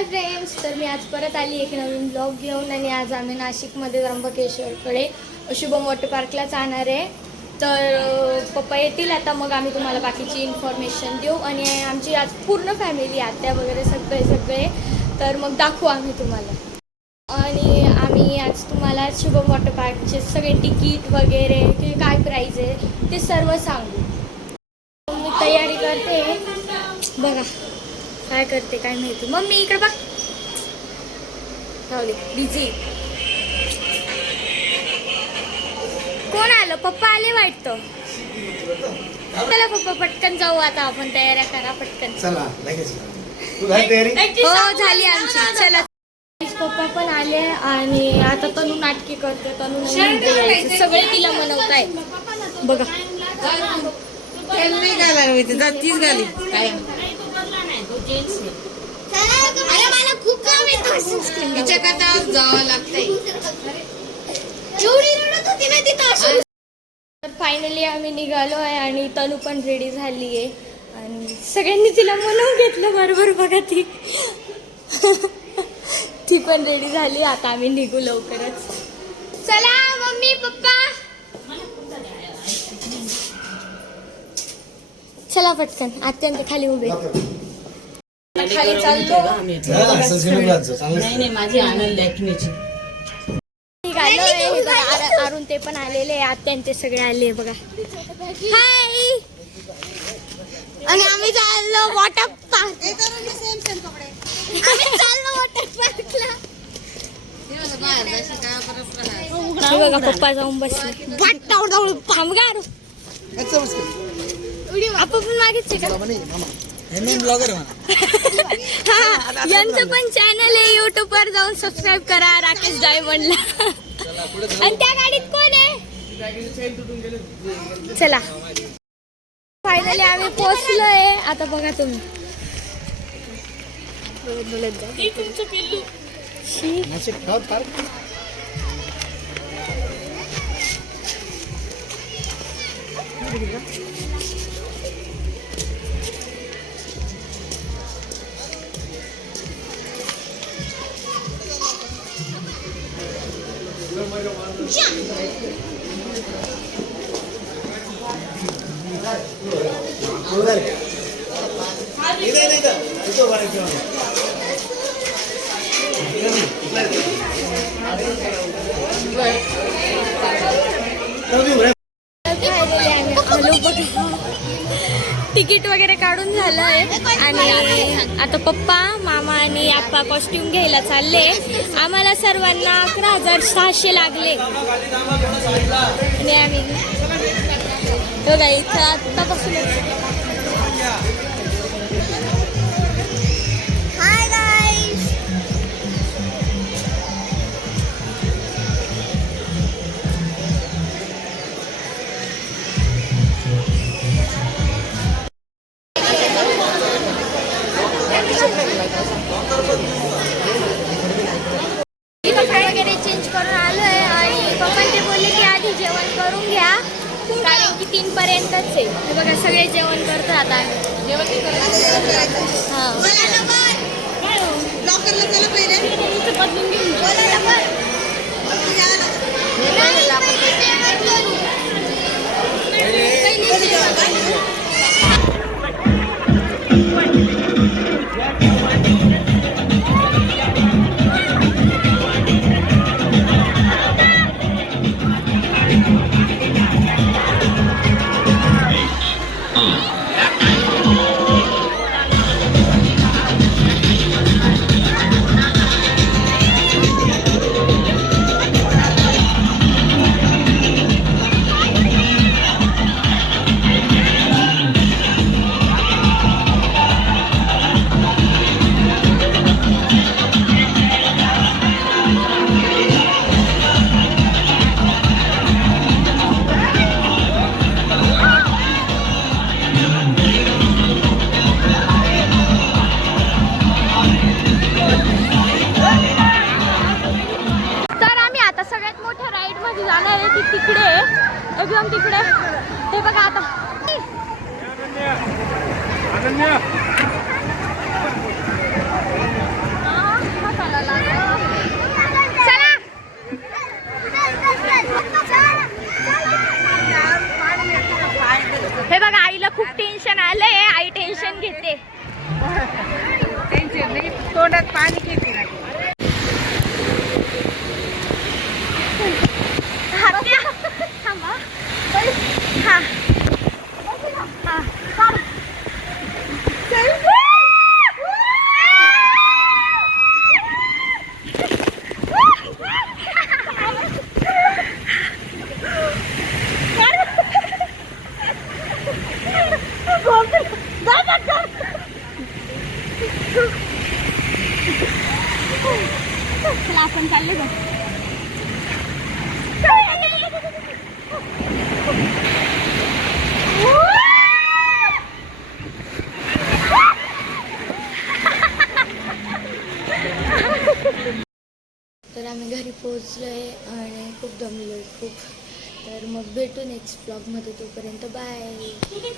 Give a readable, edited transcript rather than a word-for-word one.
Hi friends, तर मी आज परत आली एक नवीन ब्लॉग घेऊन आणि आज आम्ही नाशिकमध्ये त्र्यंबकेश्वरकडे शुभम वॉटर पार्कला जाणार आहे. तर पप्पा येतील आता, मग आम्ही तुम्हाला बाकीची इन्फॉर्मेशन देऊ आणि आमची आज पूर्ण फॅमिली, आत्या वगैरे सगळे तर मग दाखवू आम्ही तुम्हाला. आणि आम्ही आज तुम्हाला शुभम वॉटर पार्कचे सगळे तिकीट वगैरे की काय प्राईज आहे ते सर्व सांगू. मी तयारी करते, बघा काय करते काय माहिती. मम्मी इकडे बघ, राहुले बिझी. कोण आलं? पप्पा आले वाटतं. चला पप्पा पटकन जाऊ आता, आपण तयाऱ्या करा पटकन. चला लगेच. हो झाली आमची. चला पप्पा पण आले आणि आता तनू नाटकी करते. तनू सगळे तिला मनवताय बघा. तीच गाली मला खूप काम येतं, जावं लागतंय. तर फायनली आम्ही निघालो आहे आणि तनू पण रेडी झाली आहे आणि सगळ्यांनी तिला मनवून घेतलं बरोबर. बघा ती पण रेडी झाली. आता आम्ही निघू लवकरच. चला मम्मी पप्पा चला पटकन. आत्यांच्या खाली उभे खाली चालतो. नाही माझी आनंद लेखनीची अरुण ते पण आलेले, आत्यान ते सगळे आले बघा. हाय. आणि आम्ही चाललो वॉटर पार्क. बघा पप्पा जाऊन बसले. आपण पण मागितले का? यांचं पण चॅनल आहे, युट्यूब वर जाऊन सबस्क्राईब करा राकेश डायमंडला. आणि त्या गाडीत कोण आहे? चला फायनली आम्ही पोहोचलोय. आता बघा तुम्ही तिकीट वगैरे काढून झालंय आणि आता पप्पा मामा आणि आप्पा कॉस्ट्युम घ्यायला चालले. आम्हाला सर्वांना 11,600 लागले आणि आम्ही बघा इथं आत्तापासून. Hi guys. कपडे वगैरे चेंज करून आलोय आणि पप्पा ते बोलले की आधी जेवण करून घ्या कारण की 3 पर्यंतच आहे. हे बघा सगळे जेवण करतो आता. जेवण बदलून घेऊन तिकडे एकदम तिकडे. ते बघा आता परत पाणी घेते ना. चला आपण चालले बघ. तर आम्ही घरी पोहोचलोय आणि खूप दमलोय खूप. तर मग भेटू नेक्स्ट ब्लॉगमध्ये. तोपर्यंत बाय.